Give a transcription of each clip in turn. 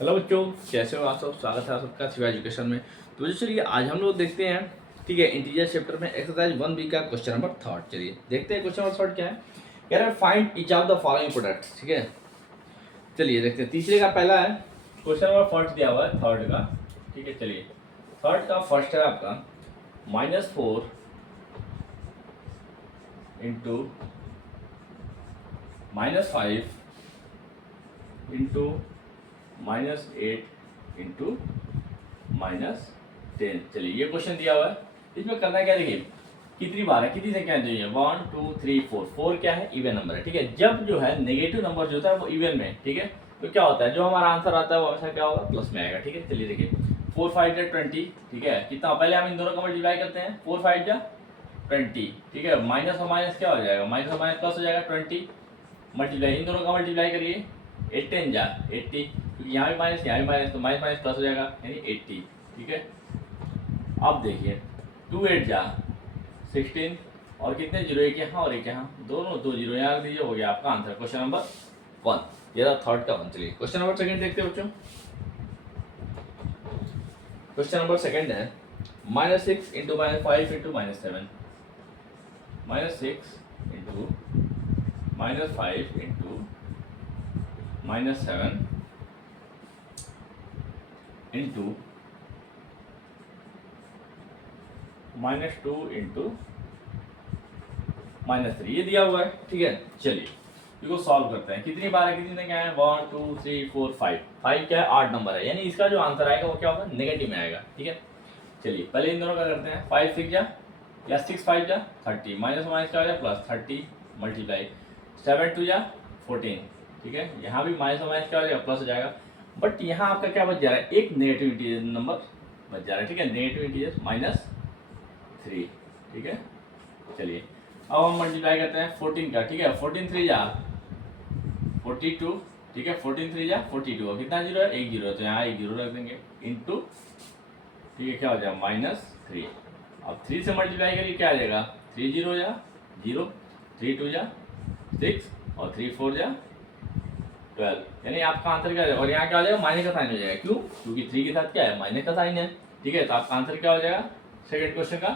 Hello बच्चों, कैसे हो आप सब। स्वागत है आप सबका शिवा एजुकेशन में। तो बच्चों चलिए आज हम लोग देखते हैं, ठीक है, इंटीजर चैप्टर में एक्सरसाइज 1B का क्वेश्चन नंबर थर्ड। चलिए देखते हैं क्वेश्चन नंबर थर्ड क्या है। कह रहा है find each of the following products. ठीक है, चलिए देखते हैं। तीसरे का पहला है, क्वेश्चन नंबर फर्स्ट दिया हुआ है थर्ड का। ठीक है, चलिए थर्ड का फर्स्ट है आपका -4 इंटू -5 इंटू -8 इंटू -10। चलिए ये क्वेश्चन दिया हुआ है। इसमें करना क्या, देखिए कितनी बार है, कितनी संख्या दी है, 1 2 3 4। 4 क्या है, इवन नंबर है। ठीक है, जब जो है नेगेटिव नंबर जो होता है वो इवन में, ठीक है, तो क्या होता है, जो हमारा आंसर आता है वो हमेशा क्या होगा, प्लस में आएगा। ठीक है, चलिए देखिए 4 5 जा 20। ठीक है, कितना, पहले हम इन दोनों का मल्टीप्लाई करते हैं। 4 5 जा 20। ठीक है, माइनस और माइनस क्या हो जाएगा, माइनस और माइनस प्लस हो जाएगा 20। मल्टीप्लाई, इन दोनों का मल्टीप्लाई करिए। 8 10 जा 80, क्योंकि यहाँ भी माइनस यहाँ भी माइनस, तो माइनस माइनस प्लस हो जाएगा यानी 80। ठीक है, अब देखिए 2 8 जा 16, और कितने जीरो, एक यहाँ और एक यहाँ, दोनों 2 जीरो यहाँ रख दीजिए, हो गया आपका आंसर क्वेश्चन नंबर 1। ये रहा थर्ड का 1। चलिए क्वेश्चन नंबर सेकंड देखते हैं बच्चों। क्वेश्चन नंबर सेकंड है -6 into -5 into -7। -6 into -5 into -7 into -2 into -3, ये दिया हुआ है। ठीक है, चलिए इसको सॉल्व करते हैं। कितनी बार है, कितनी क्या है, 1 2 3 4 5। 5 क्या है, 8 नंबर है, यानी इसका जो आंसर आएगा वो क्या होगा, नेगेटिव में आएगा। ठीक है, चलिए पहले इन दोनों का करते हैं। 5 6 जा या 6 5 जा 30, माइनस माइनस क्या हो जाए प्लस 30, मल्टीप्लाई 7 2 जा 14। ठीक है, यहाँ भी माइनस माइनस क्या हो जाएगा, प्लस हो जाएगा। बट यहाँ आपका क्या बच जा रहा है, एक नेगेटिव इंटीजर नंबर बच जा रहा है। ठीक है, नेगेटिव इंटीजर -3। ठीक है, चलिए अब हम मल्टीप्लाई करते हैं 14 का। ठीक है, 14 3 जा 42। ठीक है, 14 3 जा 42, और कितना जीरो है, एक जीरो है, तो यहाँ एक जीरो रख देंगे इंटू, ठीक है, क्या हो जाएगा -3। अब 3 से मल्टीप्लाई करिए, क्या आ जाएगा, 3 जीरो जा 0, 3 2 जा 6, और 3 4 जा 12, यानी आपका आंसर क्या हो जाएगा, और यहाँ क्या हो जाएगा, माइनस का साइन हो जाएगा। क्यों, क्योंकि 3 के साथ क्या है, माइनस का साइन है। ठीक है, तो आपका आंसर क्या हो जाएगा, सेकंड क्वेश्चन का,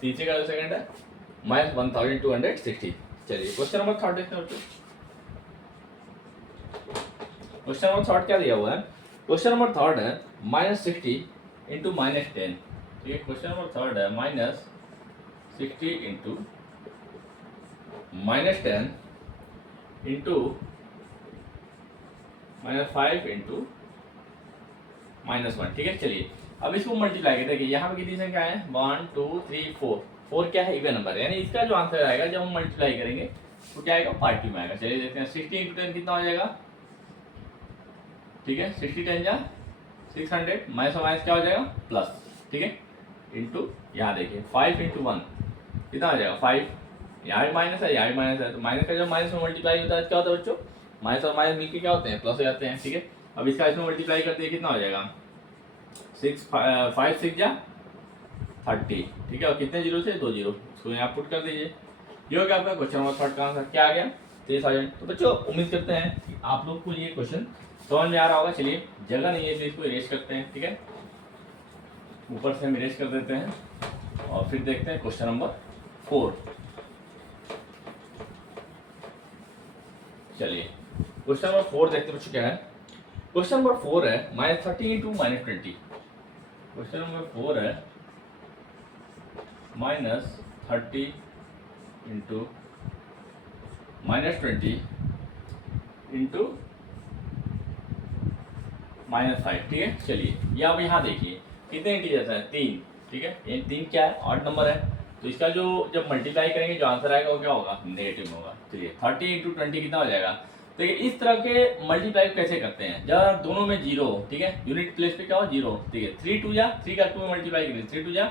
तीसरे का जो सेकंड है -1260। चलिए क्वेश्चन नंबर थर्ड देखते हैं। क्वेश्चन नंबर थर्ड क्या दिया हुआ है, क्वेश्चन नंबर थर्ड है -60 इंटू -10। ठीक है, क्वेश्चन नंबर थर्ड है -60 इंटू -10 इंटू -5 इंटू -1। ठीक है, चलिए अब इसको मल्टीप्लाई करते हैं। यहाँ पे कितनी संख्या है, 1 2 3 4। 4 क्या है, इवन नंबर है, यानी इसका जो आंसर आएगा जब हम मल्टीप्लाई करेंगे तो क्या आएगा, पार्टी में आएगा। चलिए देखते हैं 60 इंटू 10 कितना हो जाएगा। ठीक है, 60 10 जा 600, माइनस और माइनस क्या हो जाएगा, प्लस। ठीक है, इंटू यहाँ देखिए 5 इंटू 1 कितना हो जाएगा 5, यहाँ भी माइनस है यहाँ भी माइनस है, तो माइनस का जब माइनस में मल्टीप्लाई होता है क्या होता है बच्चों, माइनस और माइनस मिलकर क्या होते हैं, प्लस हो जाते हैं। ठीक है, अब इसका इसमें मल्टीप्लाई करते हैं, कितना हो जाएगा 5 6 जा 30। ठीक है, और कितने जीरो से, 2 जीरो, इसको यहाँ पुट कर दीजिए। ये हो गया आपका क्वेश्चन नंबर थर्ड का आंसर, क्या आ गया 23,000। तो बच्चों उम्मीद करते हैं कि आप लोग को ये क्वेश्चन समझ में आ रहा होगा। चलिए जगह नहीं है तो इसको इरेज करते हैं। ठीक है, ऊपर से हम इरेज कर देते हैं और फिर देखते हैं क्वेश्चन नंबर 4। चलिए क्वेश्चन नंबर 4 देखते हैं बच्चों, क्या है क्वेश्चन नंबर 4 है -30 इंटू -20। क्वेश्चन नंबर 4 है -30 इंटू -20 इंटू -5। ठीक है, चलिए ये अब यहाँ देखिए कितने इंटीजर्स हैं, 3। ठीक है, ये 3 क्या है, ऑड नंबर है, तो इसका जो जब मल्टीप्लाई करेंगे जो आंसर आएगा वो क्या होगा, नेगेटिव में होगा। चलिए 30 इंटू 20 कितना हो जाएगा। देखिए इस तरह के मल्टीप्लाई कैसे करते हैं, जब दोनों में जीरो हो, ठीक है, यूनिट प्लेस पे क्या हो, जीरो। ठीक है, 3 2 जा 3 का 2 में मल्टीप्लाई करिए, 3 2 जा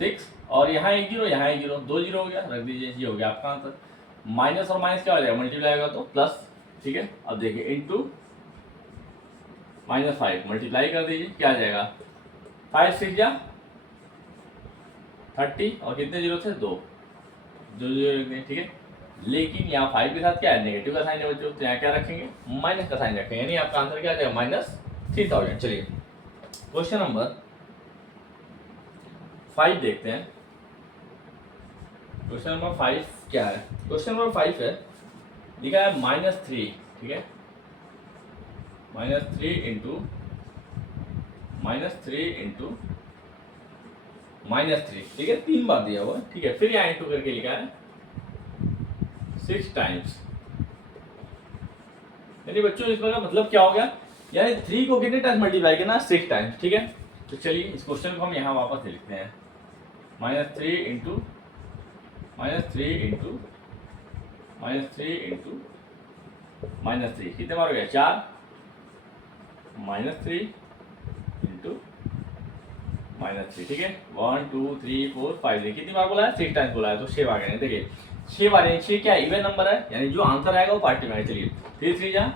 6, और यहाँ एक जीरो यहाँ एक जीरो, 2 जीरो हो गया, रख दीजिए, ये हो गया आपका आंसर। माइनस और माइनस क्या हो जाएगा, मल्टीप्लाई होगा तो प्लस। ठीक है, अब देखिए इंटू -5 मल्टीप्लाई कर दीजिए, क्या आ जाएगा 5 6 जा 30, और कितने जीरो थे, 2 2 जीरो रख दें। ठीक है, लेकिन यहाँ 5 के साथ क्या है, नेगेटिव का साइन है बच्चों, तो यहाँ क्या रखेंगे, माइनस का साइन रखेंगे, यानी आपका आंसर क्या आ जाएगा, -3000। चलिए क्वेश्चन नंबर 5 देखते हैं। क्वेश्चन नंबर 5 क्या है, क्वेश्चन नंबर 5 है, लिखा है -3, ठीक है, -3 इंटू -3, ठीक है, 3 बार दिया हुआ है, ठीक है, फिर यहाँ इंटू करके लिखा है 6 टाइम्स। यानी बच्चों इसका मतलब क्या हो गया, यानी 3 को कितने टाइम्स मल्टीप्लाई करना, 6 टाइम्स, ठीक है। तो चलिए इस क्वेश्चन को हम यहाँ वापस लिखते हैं, -3 इंटू -3 कितने बार हो गया, 4, -3 इंटू -3, ठीक है, 1 2 3 4 5, देखिए कितनी बार बोला है, 6 टाइम्स बोला है, तो 6 बार गए। देखिए 6 बार, 6 क्या इवन नंबर है, यानी जो आंसर आएगा वो पार्टी में आएगा। चलिए 3 3 जा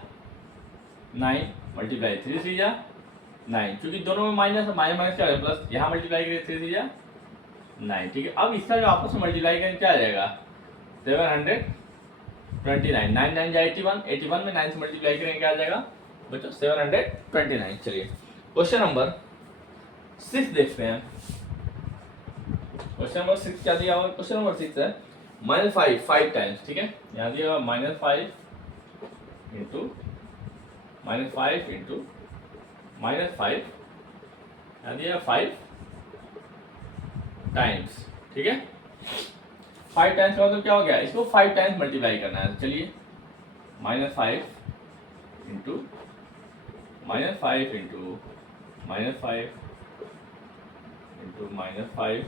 9 मल्टीप्लाई 3 3 जा 9, क्योंकि दोनों में माइनस माइनस क्या है प्लस, यहाँ मल्टीप्लाई करें 3 3 जा 9, ठीक है। अब इसका जो आपस में मल्टीप्लाई करें क्या आ जाएगा, 729, 9 9 जा 81, 81 में 9 से मल्टीप्लाई करेंगे क्या आ जाएगा बच्चों, 729। चलिए क्वेश्चन नंबर 6 देखते हैं। क्वेश्चन नंबर 6 क्या दिया हुआ, क्वेश्चन नंबर 6 है -5 टाइम्स, ठीक है, यहाँ दिया हुआ -5 इंटू -5 यहाँ दिया 5 टाइम्स, ठीक है। 5 टाइम्स का मतलब क्या हो गया, इसको 5 टाइम्स मल्टीप्लाई करना है। चलिए -5 इंटू -5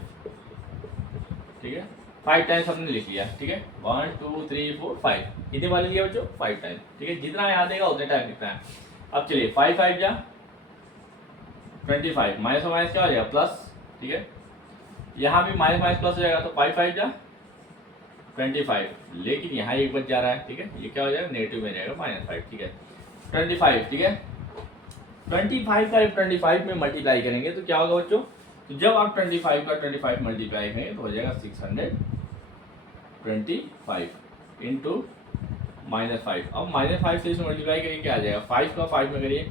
ठीक है, 5 टाइम्स हमने लिख लिया, ठीक है, 1 2 3 4 5, कितने बार लिया बच्चों, 5 टाइम्स, ठीक है, जितना याद आएगा उतने टाइम लिखना है। अब चलिए 5 5 जा 25, माइनस और माइनस क्या हो जाएगा प्लस, ठीक है, यहाँ भी माइनस माइनस प्लस हो जाएगा, तो 5 5 जा 25, लेकिन यहाँ एक बच जा रहा है, ठीक है, ये क्या हो जाएगा, नेगेटिव में जाएगा -5, ठीक है, 25, ठीक है, 25 का 25 में मल्टीप्लाई करेंगे तो क्या होगा बच्चों, तो जब आप 25 का 25 मल्टीप्लाई करेंगे तो हो जाएगा 625 इंटू -5। अब -5 से इसमें मल्टीप्लाई करिए क्या आ जाएगा, 5 का 5 में करिए,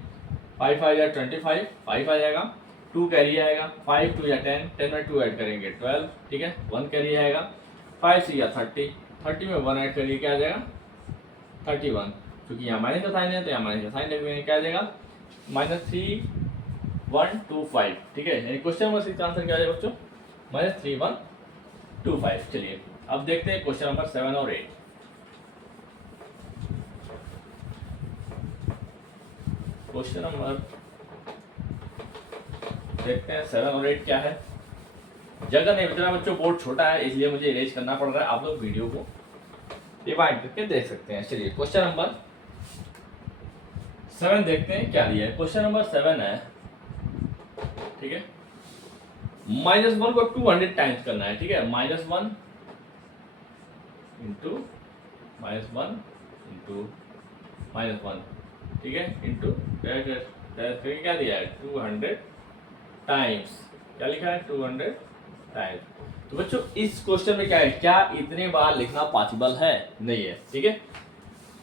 5 5 या 25, 5 आ जाएगा, 2 कैरी आएगा, 5 2 या 10, 10 में 2 ऐड करेंगे 12, ठीक है, 1 कैरी आएगा, 5 से या 30, 30 में 1 ऐड करिए क्या आ जाएगा 31, क्योंकि यहाँ माइनस का साइन है तो यहाँ माइनस का साइन लग देंगे, क्या आ जाएगा -3125, ठीक है, यानी क्वेश्चन नंबर 6 का आंसर क्या आ जाएगा बच्चों, -3125। चलिए अब देखते हैं क्वेश्चन नंबर 7 और 8। क्वेश्चन नंबर देखते हैं 7 और 8 क्या है, जगह नहीं बच रहा बच्चों, बोर्ड छोटा है इसलिए मुझे इरेज करना पड़ रहा है, आप लोग वीडियो को रिवाइंड करके देख सकते हैं। चलिए क्वेश्चन नंबर 7 देखते हैं क्या दिया है। क्वेश्चन नंबर 7 है, ठीक है, -1 को 200 टाइम्स करना है, ठीक है, -1 इंटू -1 ठीक है, इंटू क्या दिया है 200 टाइम्स, क्या लिखा है 200 टाइम्स। तो बच्चों इस क्वेश्चन में क्या है, क्या इतने बार लिखना पॉसिबल है, नहीं है, ठीक है।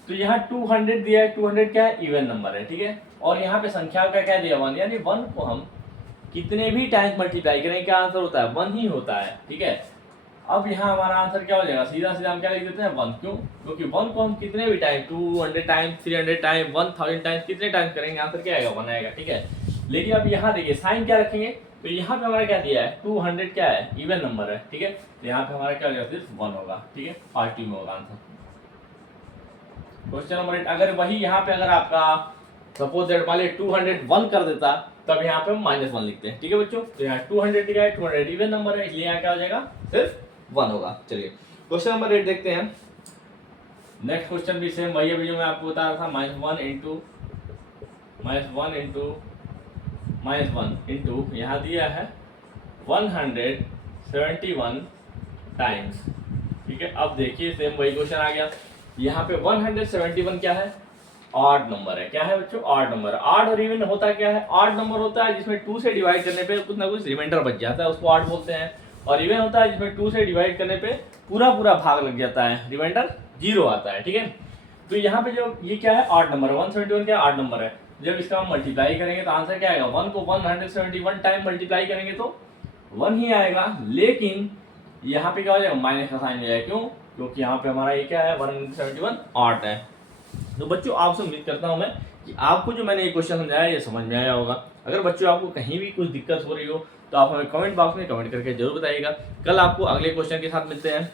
तो यहाँ 200 दिया है, 200 क्या है इवन नंबर है, ठीक है, और यहाँ पे संख्या का क्या दिया 1, यानी 1 को हम कितने भी टाइम्स मल्टीप्लाई करें क्या आंसर होता है 1 ही होता है, ठीक है। अब यहाँ हमारा आंसर क्या हो जाएगा, सीधा सीधा हम क्या लिख देते हैं 1, क्यों, क्योंकि 1 को हम कितने भी टाइम 200 टाइम्स 300 टाइम 1000 टाइम्स कितने टाइम्स करेंगे आंसर क्या आएगा 1 आएगा, ठीक है। लेकिन अब यहाँ देखिए साइन क्या रखेंगे, तो यहाँ पे हमारा क्या दिया है 200 क्या है इवन नंबर है, ठीक है, तो यहाँ पे हमारा क्या हो जाएगा सिर्फ 1 होगा, ठीक है, पार्टी में होगा आंसर। क्वेश्चन नंबर 8, अगर वही यहाँ पे अगर आपका सपोज दैट मान लीजिए 201 कर देता तब यहाँ पे हम -1 लिखते हैं, ठीक है बच्चों। तो यहाँ 200 दिया है, 200 इवन नंबर है इसलिए यहाँ क्या हो जाएगा सिर्फ 1 होगा। चलिए क्वेश्चन नंबर 8 देखते हैं। नेक्स्ट क्वेश्चन भी सेम वही वीडियो में आपको बता रहा था, -1 इंटू यहाँ दिया है 171 टाइम्स, ठीक है। अब देखिए सेम वही क्वेश्चन आ गया, यहाँ पे 171 क्या है ऑड नंबर है, क्या है बच्चों ऑड नंबर। ऑड और इवन होता क्या है, ऑड नंबर होता है जिसमें 2 से डिवाइड करने पे कुछ ना कुछ रिमाइंडर बच जाता है, उसको ऑड बोलते हैं। और इवन होता है जिसमें 2 से डिवाइड करने पे पूरा पूरा भाग लग जाता है, रिमाइंडर जीरो आता है, ठीक है। तो यहाँ पे जो ये क्या है, 8 नंबर है, 171 क्या 8 नंबर है। जब इसका हम मल्टीप्लाई करेंगे तो आंसर क्या आएगा, 1 को 171 टाइम मल्टीप्लाई करेंगे तो 1 ही आएगा। लेकिन यहाँ पे क्या हो जाएगा, माइनस का साइन हो जाएगा, क्यों, क्योंकि यहाँ पे हमारा ये क्या है 171 8 है। तो बच्चों आपसे उम्मीद करता हूँ मैं कि आपको जो मैंने ये क्वेश्चन समझाया ये समझ में आया होगा। अगर बच्चों आपको कहीं भी कुछ दिक्कत हो रही हो तो आप हमें कमेंट बॉक्स में कमेंट करके जरूर बताइएगा। कल आपको अगले क्वेश्चन के साथ मिलते हैं।